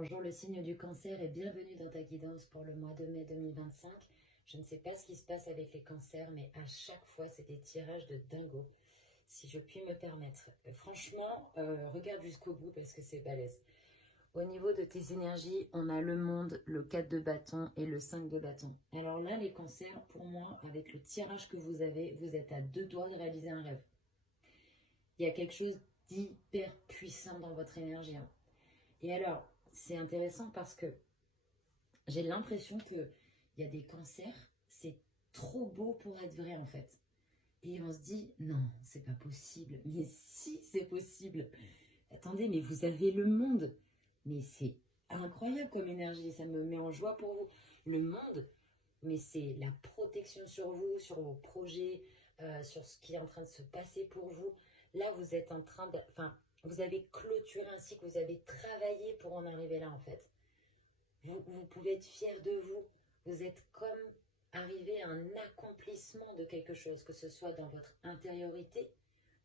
Bonjour le signe du cancer et bienvenue dans ta guidance pour le mois de mai 2025. Je ne sais pas ce qui se passe avec les cancers, mais à chaque fois, c'est des tirages de dingo, si je puis me permettre. Franchement, regarde jusqu'au bout parce que c'est balèze. Au niveau de tes énergies, on a le monde, le 4 de bâton et le 5 de bâton. Alors là, les cancers, pour moi, avec le tirage que vous avez, vous êtes à deux doigts de réaliser un rêve. Il y a quelque chose d'hyper puissant dans votre énergie, hein. Et alors, c'est intéressant parce que j'ai l'impression qu'il y a des cancers, c'est trop beau pour être vrai en fait. Et on se dit, non, c'est pas possible. Mais si, c'est possible. Attendez, mais vous avez le monde. Mais c'est incroyable comme énergie, ça me met en joie pour vous. Le monde, mais c'est la protection sur vous, sur vos projets, sur ce qui est en train de se passer pour vous. Là, vous êtes en train de... Enfin, vous avez clôturé un cycle, vous avez travaillé pour en arriver là en fait. Vous pouvez être fier de vous. Vous êtes comme arrivé à un accomplissement de quelque chose, que ce soit dans votre intériorité,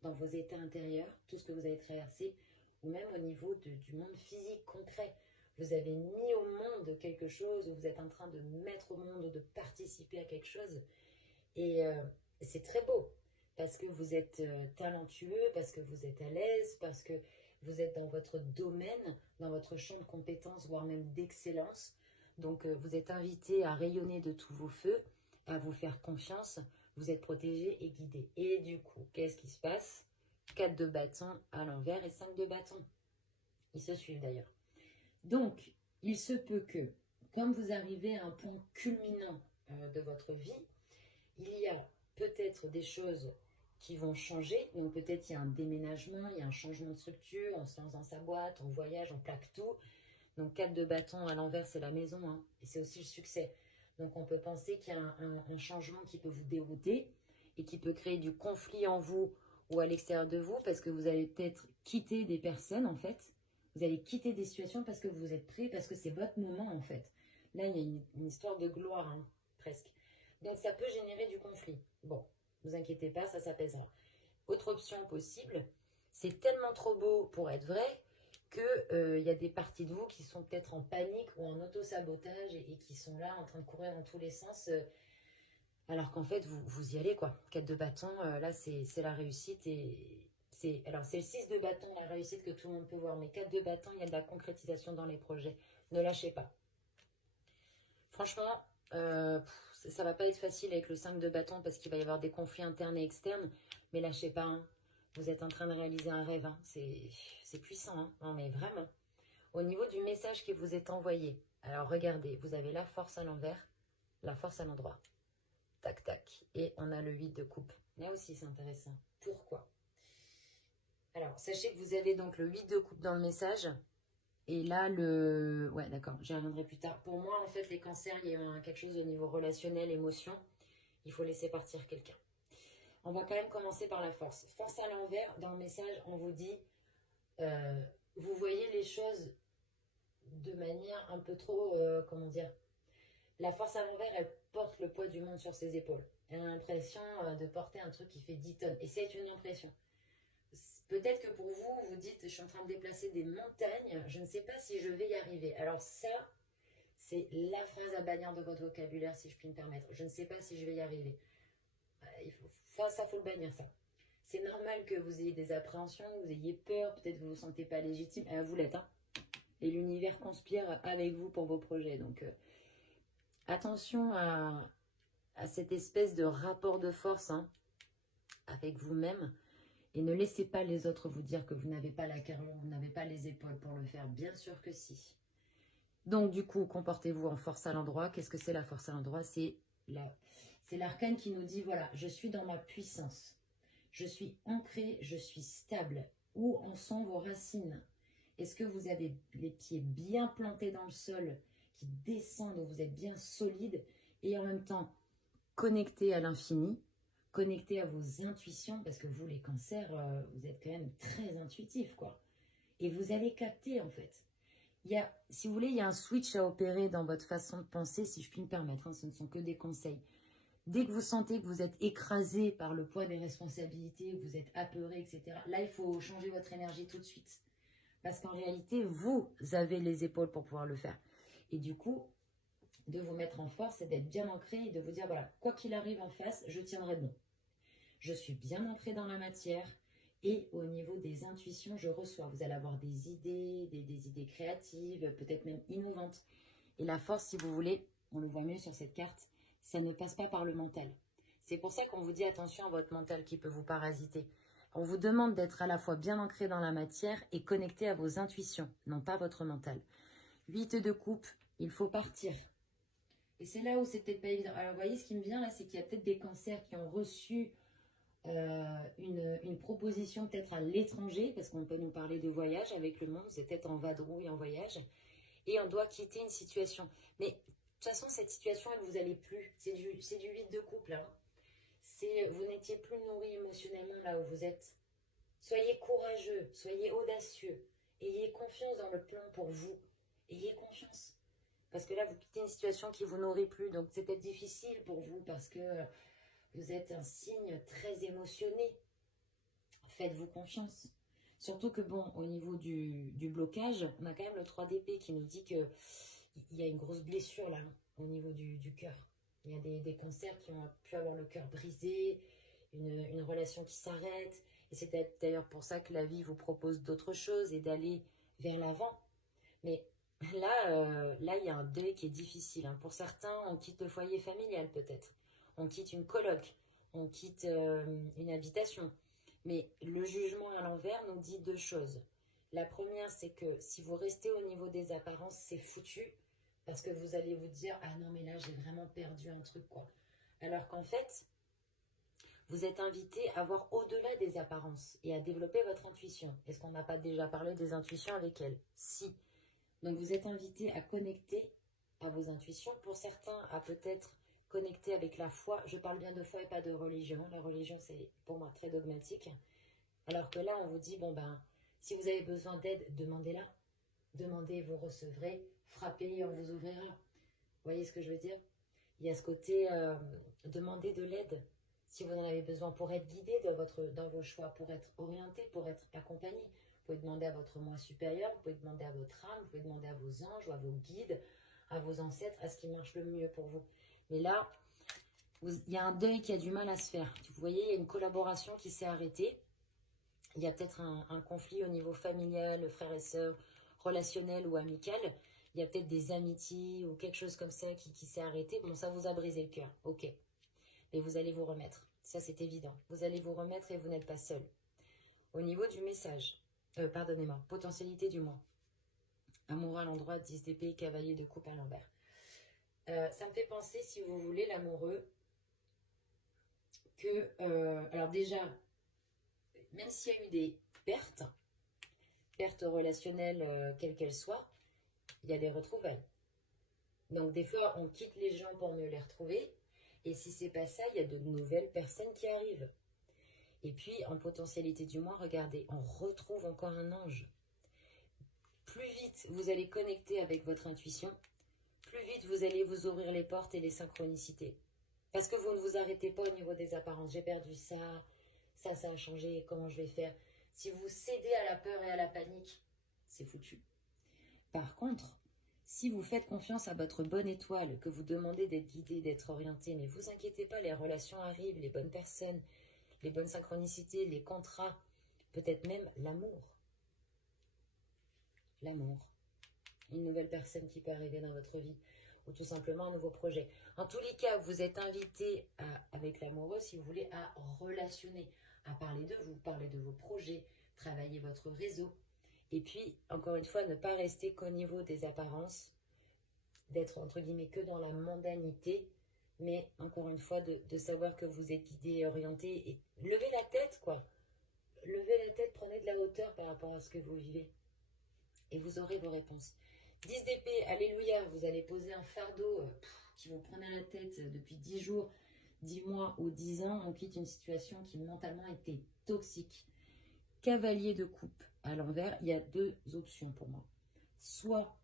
dans vos états intérieurs, tout ce que vous avez traversé, ou même au niveau du monde physique concret. Vous avez mis au monde quelque chose, vous êtes en train de mettre au monde, de participer à quelque chose. Et c'est très beau, parce que vous êtes talentueux, parce que vous êtes à l'aise, parce que vous êtes dans votre domaine, dans votre champ de compétences, voire même d'excellence. Donc vous êtes invité à rayonner de tous vos feux, à vous faire confiance, vous êtes protégé et guidé. Et du coup, qu'est-ce qui se passe? 4 de bâton à l'envers et 5 de bâton. Ils se suivent d'ailleurs. Donc, il se peut que, comme vous arrivez à un point culminant de votre vie, il y a peut-être des choses qui vont changer. Donc peut-être il y a un déménagement, il y a un changement de structure, on se lance dans sa boîte, on voyage, on plaque tout. Donc 4 de bâton à l'envers, c'est la maison, hein, et c'est aussi le succès. Donc on peut penser qu'il y a un changement qui peut vous dérouter et qui peut créer du conflit en vous ou à l'extérieur de vous parce que vous allez peut-être quitter des personnes en fait. Vous allez quitter des situations parce que vous êtes prêt, parce que c'est votre moment en fait. Là, il y a une histoire de gloire, hein, presque. Donc ça peut générer du conflit. Bon, ne vous inquiétez pas, ça s'apaisera. Autre option possible, c'est tellement trop beau pour être vrai qu'il y a des parties de vous qui sont peut-être en panique ou en auto-sabotage et qui sont là en train de courir dans tous les sens alors qu'en fait vous y allez quoi. 4 de bâton, là c'est la réussite alors c'est le 6 de bâton, la réussite que tout le monde peut voir, mais 4 de bâton, il y a de la concrétisation dans les projets. Ne lâchez pas. Franchement, ça va pas être facile avec le 5 de bâton parce qu'il va y avoir des conflits internes et externes, mais lâchez pas, hein. Vous êtes en train de réaliser un rêve, hein. C'est puissant, hein. Non mais vraiment. Au niveau du message qui vous est envoyé, alors regardez, vous avez la force à l'envers, la force à l'endroit. Tac, tac. Et on a le 8 de coupe. Là aussi, c'est intéressant. Pourquoi? Alors, sachez que vous avez donc le 8 de coupe dans le message. Et là, ouais, d'accord, j'y reviendrai plus tard. Pour moi, en fait, les cancers, il y a quelque chose au niveau relationnel, émotion. Il faut laisser partir quelqu'un. On va quand même commencer par la force. Force à l'envers, dans le message, on vous dit, vous voyez les choses de manière un peu trop, comment dire, la force à l'envers, elle porte le poids du monde sur ses épaules. Elle a l'impression de porter un truc qui fait 10 tonnes. Et c'est une impression. Peut-être que pour vous, vous dites, je suis en train de déplacer des montagnes, je ne sais pas si je vais y arriver. Alors ça, c'est la phrase à bannir de votre vocabulaire, si je puis me permettre. Je ne sais pas si je vais y arriver. Ça, faut le bannir, ça. C'est normal que vous ayez des appréhensions, que vous ayez peur, peut-être que vous ne vous sentez pas légitime. Vous l'êtes, hein. Et l'univers conspire avec vous pour vos projets. Donc, attention à cette espèce de rapport de force, hein, avec vous-même. Et ne laissez pas les autres vous dire que vous n'avez pas la carrure, vous n'avez pas les épaules pour le faire. Bien sûr que si. Donc, du coup, comportez-vous en force à l'endroit. Qu'est-ce que c'est la force à l'endroit? C'est l'arcane qui nous dit, voilà, je suis dans ma puissance. Je suis ancré, je suis stable. Où en sont vos racines? Est-ce que vous avez les pieds bien plantés dans le sol, qui descendent, où vous êtes bien solide et en même temps connecté à l'infini, connecté à vos intuitions, parce que vous, les cancers, vous êtes quand même très intuitifs, quoi. Et vous allez capter, en fait. Si vous voulez, il y a un switch à opérer dans votre façon de penser, si je puis me permettre, hein, ce ne sont que des conseils. Dès que vous sentez que vous êtes écrasé par le poids des responsabilités, que vous êtes apeuré, etc., là, il faut changer votre énergie tout de suite. Parce qu'en réalité, vous avez les épaules pour pouvoir le faire. Et du coup, de vous mettre en force et d'être bien ancré et de vous dire, voilà, quoi qu'il arrive en face, je tiendrai bon. Je suis bien ancré dans la matière et au niveau des intuitions, je reçois. Vous allez avoir des idées, des idées créatives, peut-être même innovantes. Et la force, si vous voulez, on le voit mieux sur cette carte, ça ne passe pas par le mental. C'est pour ça qu'on vous dit attention à votre mental qui peut vous parasiter. On vous demande d'être à la fois bien ancré dans la matière et connecté à vos intuitions, non pas votre mental. 8 de coupe, il faut partir. Et c'est là où c'est peut-être pas évident. Alors, vous voyez, ce qui me vient là, c'est qu'il y a peut-être des cancers qui ont reçu une proposition peut-être à l'étranger, parce qu'on peut nous parler de voyage avec le monde, c'est peut-être en vadrouille, en voyage, et on doit quitter une situation. Mais de toute façon, cette situation, elle ne vous allait plus. C'est du 8 de couple, là. Vous n'étiez plus nourri émotionnellement là où vous êtes. Soyez courageux, soyez audacieux, ayez confiance dans le plan pour vous. Ayez confiance. Parce que là, vous quittez une situation qui ne vous nourrit plus, donc c'est peut-être difficile pour vous parce que vous êtes un signe très émotionné. Faites-vous confiance. Surtout que bon, au niveau du blocage, on a quand même le 3 d'épée qui nous dit qu'il y a une grosse blessure là, au niveau du cœur. Il y a des cancers qui ont pu avoir le cœur brisé, une relation qui s'arrête. Et c'est d'ailleurs pour ça que la vie vous propose d'autres choses et d'aller vers l'avant. Mais là, il y a un deuil qui est difficile. Hein. Pour certains, on quitte le foyer familial peut-être. On quitte une coloc. On quitte une habitation. Mais le jugement à l'envers nous dit deux choses. La première, c'est que si vous restez au niveau des apparences, c'est foutu. Parce que vous allez vous dire, ah non, mais là, j'ai vraiment perdu un truc, quoi. Alors qu'en fait, vous êtes invité à voir au-delà des apparences et à développer votre intuition. Est-ce qu'on n'a pas déjà parlé des intuitions avec elle? Si. Donc, vous êtes invité à connecter à vos intuitions. Pour certains, à peut-être connecter avec la foi. Je parle bien de foi et pas de religion. La religion, c'est pour moi très dogmatique. Alors que là, on vous dit, bon ben, si vous avez besoin d'aide, demandez-la. Demandez, vous recevrez. Frappez et on vous ouvrira. Vous voyez ce que je veux dire? Il y a ce côté, demander de l'aide. Si vous en avez besoin pour être guidé dans vos choix, pour être orienté, pour être accompagné. Vous pouvez demander à votre moi supérieur, vous pouvez demander à votre âme, vous pouvez demander à vos anges ou à vos guides, à vos ancêtres, à ce qui marche le mieux pour vous. Mais là, il y a un deuil qui a du mal à se faire. Vous voyez, il y a une collaboration qui s'est arrêtée. Il y a peut-être un conflit au niveau familial, frères et sœurs, relationnel ou amical. Il y a peut-être des amitiés ou quelque chose comme ça qui s'est arrêté. Bon, ça vous a brisé le cœur, ok. Mais vous allez vous remettre, ça c'est évident. Vous allez vous remettre et vous n'êtes pas seul. Au niveau du message, pardonnez-moi, potentialité du mois. Amoureux à l'endroit, 10 d'épée, cavalier de coupe à l'envers. Ça me fait penser, si vous voulez, l'amoureux, que, alors déjà, même s'il y a eu des pertes relationnelles, quelles qu'elles soient, il y a des retrouvailles. Donc des fois, on quitte les gens pour mieux les retrouver. Et si c'est pas ça, il y a de nouvelles personnes qui arrivent. Et puis, en potentialité du mois, regardez, on retrouve encore un ange. Plus vite vous allez connecter avec votre intuition, plus vite vous allez vous ouvrir les portes et les synchronicités. Parce que vous ne vous arrêtez pas au niveau des apparences. J'ai perdu ça, ça a changé, comment je vais faire? Si vous cédez à la peur et à la panique, c'est foutu. Par contre, si vous faites confiance à votre bonne étoile, que vous demandez d'être guidé, d'être orienté, mais vous inquiétez pas, les relations arrivent, les bonnes personnes, les bonnes synchronicités, les contrats, peut-être même l'amour. L'amour. Une nouvelle personne qui peut arriver dans votre vie, ou tout simplement un nouveau projet. En tous les cas, vous êtes invité avec l'amoureux, si vous voulez, à relationner, à parler de vous, parler de vos projets, travailler votre réseau. Et puis, encore une fois, ne pas rester qu'au niveau des apparences, d'être entre guillemets que dans la mondanité, mais encore une fois, de savoir que vous êtes guidé et orienté. Et levez la tête, quoi. Levez la tête, prenez de la hauteur par rapport à ce que vous vivez. Et vous aurez vos réponses. 10 d'épée, alléluia, vous allez poser un fardeau qui vous prenait la tête depuis 10 jours, 10 mois ou 10 ans. On quitte une situation qui mentalement était toxique. Cavalier de coupe à l'envers, il y a deux options pour moi. Soit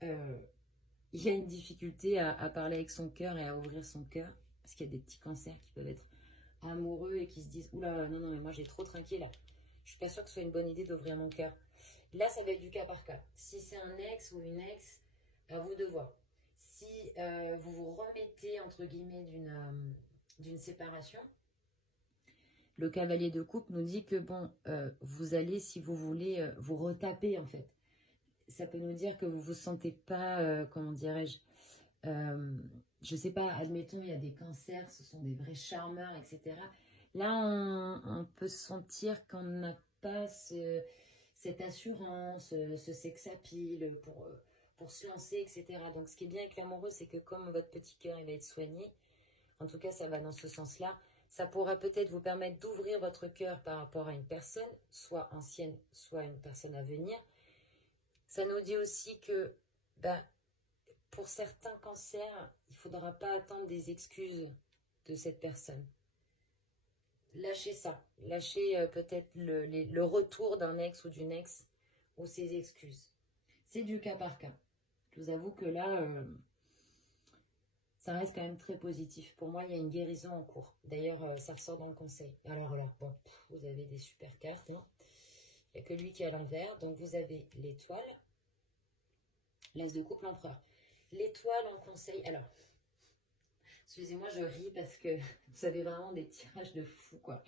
il y a une difficulté à parler avec son cœur et à ouvrir son cœur, parce qu'il y a des petits cancers qui peuvent être amoureux et qui se disent « Oula, non, mais moi j'ai trop trinqué là. Je suis pas sûre que ce soit une bonne idée d'ouvrir mon cœur. » Là, ça va être du cas par cas. Si c'est un ex ou une ex, à vous de voir. Si vous vous remettez, entre guillemets, d'une séparation, le cavalier de coupe nous dit que, bon, vous allez, si vous voulez, vous retaper, en fait. Ça peut nous dire que vous ne vous sentez pas, comment dirais-je, je sais pas, admettons, il y a des cancers, ce sont des vrais charmeurs, etc. Là, on peut sentir qu'on n'a pas cette assurance, ce sex appeal pour se lancer, etc. Donc, ce qui est bien avec l'amoureux, c'est que comme votre petit cœur il va être soigné, en tout cas, ça va dans ce sens-là, ça pourra peut-être vous permettre d'ouvrir votre cœur par rapport à une personne, soit ancienne, soit une personne à venir. Ça nous dit aussi que, ben, pour certains cancers, il ne faudra pas attendre des excuses de cette personne. Lâchez ça. Lâchez peut-être le retour d'un ex ou d'une ex ou ses excuses. C'est du cas par cas. Je vous avoue que là, ça reste quand même très positif. Pour moi, il y a une guérison en cours. D'ailleurs, ça ressort dans le conseil. Alors là, bon, vous avez des super cartes. Hein. Il n'y a que lui qui est à l'envers. Donc, vous avez l'étoile, l'as de coupe, l'empereur. L'étoile en conseil. Alors, excusez-moi, je ris parce que vous avez vraiment des tirages de fou, quoi.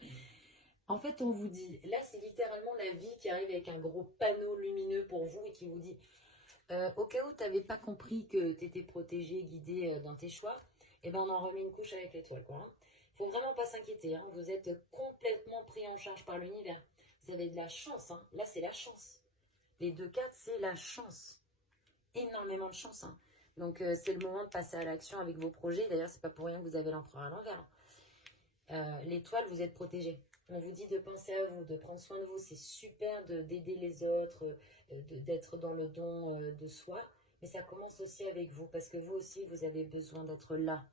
En fait, on vous dit, là, c'est littéralement la vie qui arrive avec un gros panneau lumineux pour vous et qui vous dit, au cas où tu n'avais pas compris que tu étais protégé, guidé dans tes choix, eh ben, on en remet une couche avec l'étoile, quoi. Hein. Faut vraiment pas s'inquiéter. Hein. Vous êtes complètement pris en charge par l'univers. Vous avez de la chance. Hein. Là, c'est la chance. Les deux cartes, c'est la chance. Énormément de chance. Hein. Donc, c'est le moment de passer à l'action avec vos projets. D'ailleurs, c'est pas pour rien que vous avez l'empereur à l'envers. L'étoile, vous êtes protégé. On vous dit de penser à vous, de prendre soin de vous. C'est super d'aider les autres, d'être dans le don de soi. Mais ça commence aussi avec vous. Parce que vous aussi, vous avez besoin d'être là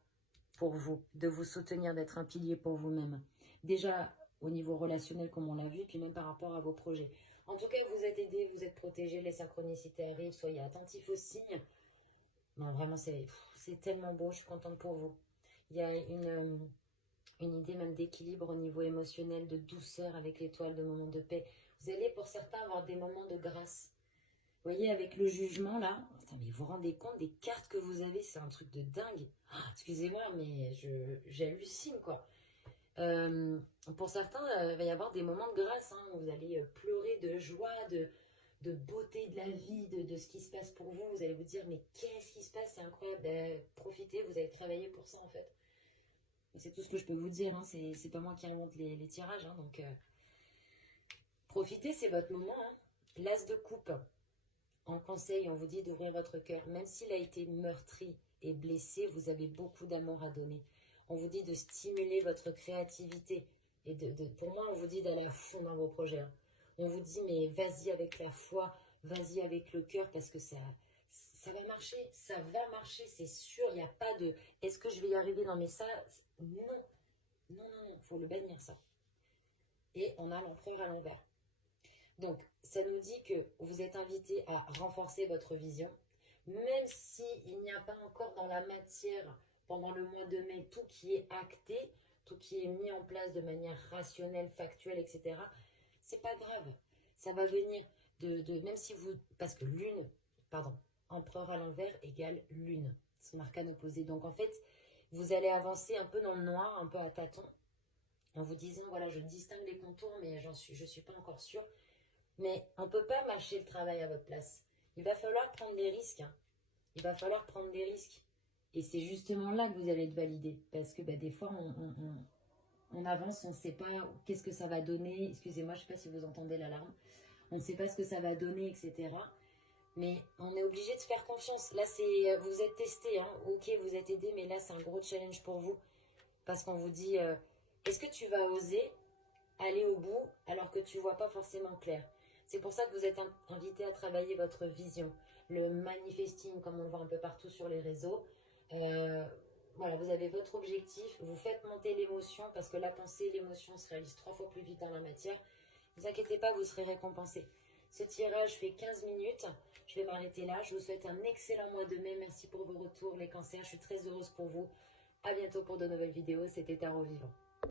pour vous. De vous soutenir, d'être un pilier pour vous-même. Déjà, au niveau relationnel, comme on l'a vu. Puis même par rapport à vos projets. En tout cas, vous êtes aidé, vous êtes protégé. Les synchronicités arrivent. Soyez attentifs aux signes. Non, vraiment, c'est tellement beau. Je suis contente pour vous. Il y a une idée même d'équilibre au niveau émotionnel, de douceur avec l'étoile, de moments de paix. Vous allez pour certains avoir des moments de grâce. Vous voyez, avec le jugement là, attends, mais vous vous rendez compte des cartes que vous avez, c'est un truc de dingue. Oh, excusez-moi, mais j'hallucine quoi. Pour certains, il va y avoir des moments de grâce. Hein. Vous allez pleurer de joie, de beauté de la vie, de ce qui se passe pour vous. Vous allez vous dire, mais qu'est-ce qui se passe? C'est incroyable. Ben, profitez, vous allez travailler pour ça en fait. C'est tout ce que je peux vous dire, hein. C'est pas moi qui invente les tirages, hein. Donc profitez, c'est votre moment. Hein. L'as de coupe, en conseil, on vous dit d'ouvrir votre cœur. Même s'il a été meurtri et blessé, vous avez beaucoup d'amour à donner. On vous dit de stimuler votre créativité. Et pour moi, on vous dit d'aller à fond dans vos projets. Hein. On vous dit, mais vas-y avec la foi, vas-y avec le cœur, parce que ça va marcher, c'est sûr. Il n'y a pas de, est-ce que je vais y arriver? Non, mais ça, non, non, il faut le bannir, ça. Et on a l'empereur à l'envers. Donc, ça nous dit que vous êtes invité à renforcer votre vision, même s'il n'y a pas encore dans la matière, pendant le mois de mai, tout qui est acté, tout qui est mis en place de manière rationnelle, factuelle, etc. C'est pas grave. Ça va venir même si vous, parce que empereur à l'envers égale lune. C'est un arcane opposé. Donc, en fait, vous allez avancer un peu dans le noir, un peu à tâtons, en vous disant, voilà, je distingue les contours, mais je suis pas encore sûre. Mais on ne peut pas mâcher le travail à votre place. Il va falloir prendre des risques. Hein. Il va falloir prendre des risques. Et c'est justement là que vous allez être validé. Parce que des fois, on avance, on ne sait pas qu'est-ce que ça va donner. Excusez-moi, je ne sais pas si vous entendez l'alarme. On ne sait pas ce que ça va donner, etc. Mais on est obligé de se faire confiance. Là, vous êtes testé. Hein. Ok, vous êtes aidé, mais là, c'est un gros challenge pour vous. Parce qu'on vous dit, est-ce que tu vas oser aller au bout alors que tu ne vois pas forcément clair? C'est pour ça que vous êtes invité à travailler votre vision. Le manifesting, comme on le voit un peu partout sur les réseaux. Voilà, vous avez votre objectif. Vous faites monter l'émotion parce que la pensée et l'émotion se réalisent 3 fois plus vite dans la matière. Ne vous inquiétez pas, vous serez récompensé. Ce tirage fait 15 minutes. Je vais m'arrêter là. Je vous souhaite un excellent mois de mai. Merci pour vos retours, les cancers. Je suis très heureuse pour vous. À bientôt pour de nouvelles vidéos. C'était Tarot Vivant.